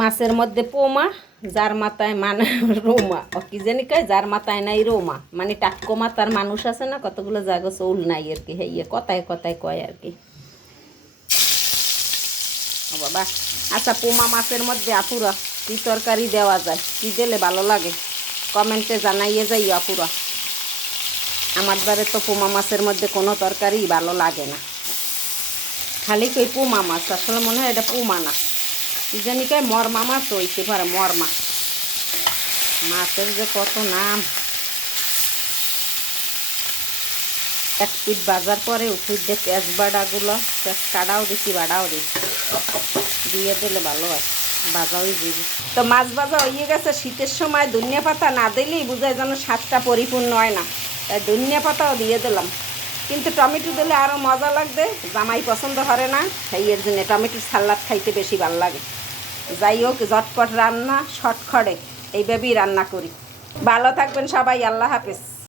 মাছের মধ্যে পোমা, যার মাথায় মানে রোমা, ও কি জানি কয় যার মাথায় নাই রোমা, মানে টাক্কো মাথার মানুষ আছে না, কতগুলো জায়গা চৌল নাই আর কি, হইয়ে কথায় কথায় কয় আর কি। ও বাবা, আচ্ছা পোমা মাছের মধ্যে আপুরা কি তরকারি দেওয়া যায়, কি দিলে ভালো লাগে কমেন্টে জানাইয়ে যাই আপুরা। আমার দ্বারে তো পোমা মাছের মধ্যে কোনো তরকারি ভালো লাগে না, খালি কই পোমা মাছ, আসলে মনে হয় এটা পোমা না, কি জানি কয় মরমা মাছ হইতে পারে, মরমা মাছের যে কত নাম। এক পিঠ বাজার পরে উঠে দিয়ে পেঁয়াজ বাড়াগুলো, পেঁয়াজ কাটাও দিচ্ছি বাড়াও দিচ্ছি, দিয়ে দিলে ভালো হয়, ভাজাও দিবি। তো মাছ ভাজা হয়ে গেছে, শীতের সময় ধনিয়া পাতা না দিলেই বোঝায় যেন স্বাদটা পরিপূর্ণ হয় না, তাই ধনিয়া পাতাও দিয়ে দিলাম, কিন্তু টমেটো দিলে আরও মজা লাগবে, জামাই পছন্দ করে না, এর জন্য টমেটোর সালাদ খাইতে বেশি ভালো লাগে। যাই হোক, ঝটপট রান্না শর্টখটে এইভাবেই রান্না করি। ভালো থাকবেন সবাই, আল্লাহ হাফেজ।